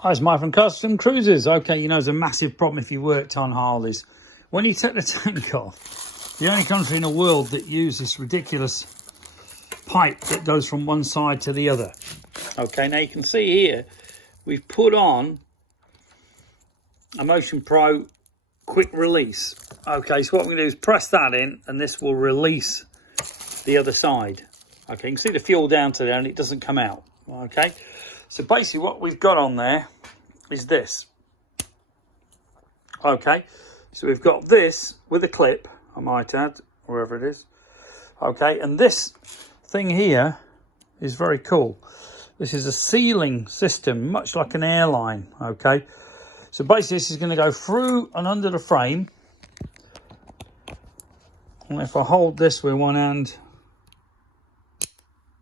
Hi, it's Mike from Custom Cruisers. Okay, you know, there's a massive problem if you worked on Harleys. When you take the tank off, the only country in the world that uses this ridiculous pipe that goes from one side to the other. Okay, now you can see here, we've put on a Motion Pro quick release. Okay, so what we're going to do is press that in and this will release the other side. Okay, you can see the fuel down to there and it doesn't come out. Okay, so basically what we've got on there is this. Okay, so we've got this with a clip, I might add, wherever it is. Okay, and this thing here is very cool. This is a sealing system, much like an airline. Okay, so basically this is going to go through and under the frame. And if I hold this with one hand,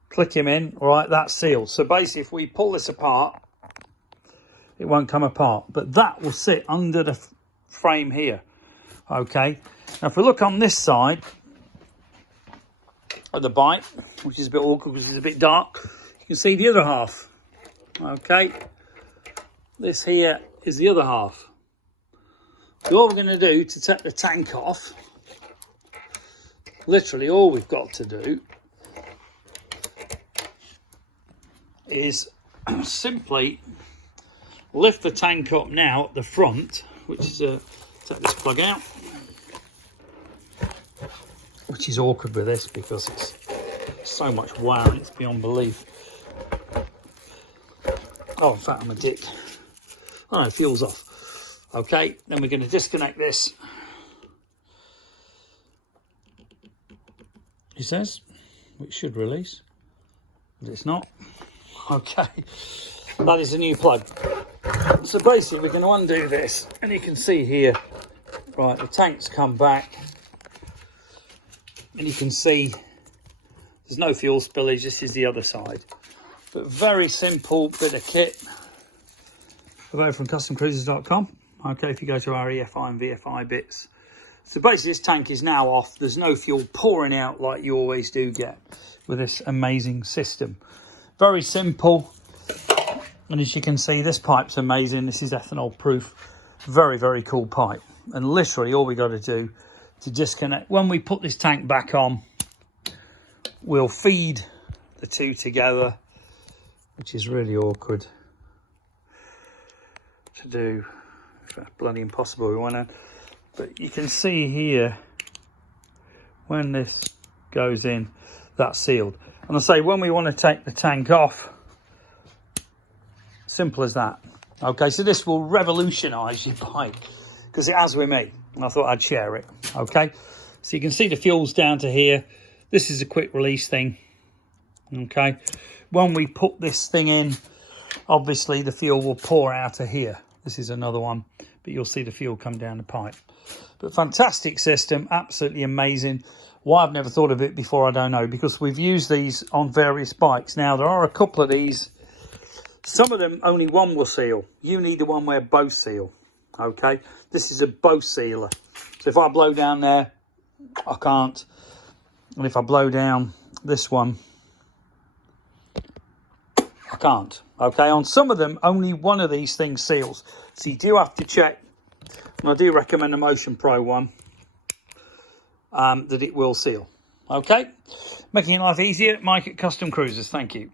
click him in, all right, that's sealed. So basically if we pull this apart, it won't come apart, but that will sit under the frame here. Okay, now if we look on this side of the bike, which is a bit awkward because it's a bit dark, you can see the other half. Okay, this here is the other half. So what we're going to do to take the tank off, literally all we've got to do is simply lift the tank up now at the front, which is take this plug out, which is awkward with this because it's so much wire and it's beyond belief. Oh, in fact, I'm a dick. Oh no, fuel's off. Okay, then we're going to disconnect this. It says it should release, but it's not. Okay, that is a new plug. So basically we're going to undo this and you can see here, right, the tank's come back and you can see there's no fuel spillage. This is the other side, but very simple bit of kit. Available from customcruisers.com. Okay, if you go to our EFI and VFI bits. So basically this tank is now off. There's no fuel pouring out like you always do get with this amazing system. Very simple. And as you can see, this pipe's amazing. This is ethanol proof. Very, very cool pipe. And literally all we got to do to disconnect, when we put this tank back on, we'll feed the two together, which is really awkward to do. It's bloody impossible. We want to, but you can see here, when this goes in, that's sealed. And I say, when we want to take the tank off, simple as that. Okay, so this will revolutionize your bike because it has with me, and I thought I'd share it. Okay, so you can see the fuel's down to here. This is a quick release thing. Okay, when we put this thing in, obviously the fuel will pour out of here. This is another one, but you'll see the fuel come down the pipe. But fantastic system, absolutely amazing. Why I've never thought of it before, I don't know, because we've used these on various bikes. Now, there are a couple of these. Some of them, only one will seal. You need the one where both seal, okay? This is a both sealer. So if I blow down there, I can't. And if I blow down this one, I can't, okay? On some of them, only one of these things seals. So you do have to check, and I do recommend the Motion Pro one, that it will seal, okay? Making life easier, Mike at Custom Cruisers, thank you.